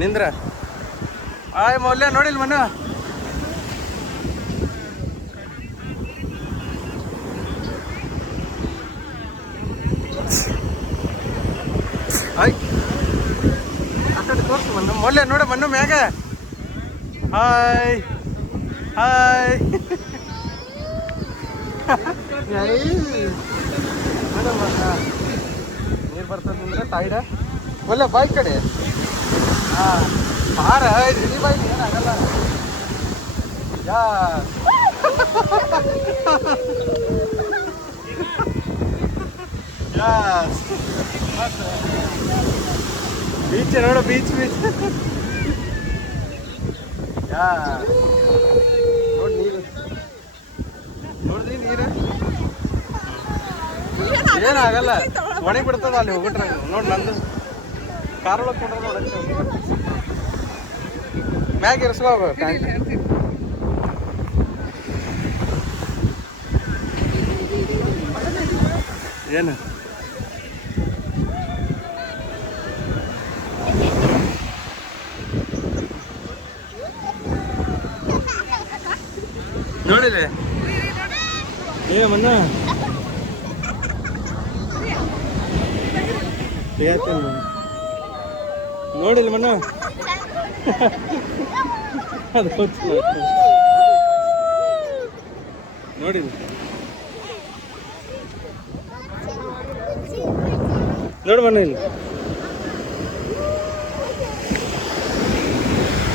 ನಿಂದ್ರ ಆಯ್ ಮೌಲ್ಯ ನೋಡಿಲ್ ಮನ ಆಯ್ ತೋರ್ಸು ಮಣ್ಣು ಮೌಲ್ಯ ನೋಡ ಮಣ್ಣು ಮ್ಯಾಗ ಹಾಯ್ ಹಾಯ್ ನೀರು ಬರ್ತದಂದ್ರೆ ಟೈಡ ಒಳ್ಳೆ ಬಾಯ್ ಕಡೆ ಹಾಂ ಬಾರ ಇಳಿ ಬಾಯ್ ಏನಾಗಲ್ಲ ಯಾ ಬೀಚ್ ನೋಡು ಬೀಚ್ ಬೀಚ್ ಯಾ ನೋಡಿ ನೀರು ನೋಡ್ದಿ ನೀರು ಏನಾಗಲ್ಲ ಒಣಗಿ ಬಿಡ್ತದ ಅಲ್ಲಿ ಹೋಗ್ಬಿಟ್ರೆ ನೋಡಿ ನಂದು ಕಾರ್ ಒಳಗೆ ಕೊಂಡ್ರೆ ನೋಡಕ್ಕೆ ಮ್ಯಾಗ ಇರಿಸ್ಕೋ ಟ್ಯಾಂಕ್ ಏನು ನೋಡಿಲ್ಲ ಏ ಮನ್ನ ನೋಡಿಲ್ಲ ಮನ್ನ ಅದು ನೋಡಿಲ್ಲ ನೋಡು ಮನ್ನ ಇಲ್ಲಿ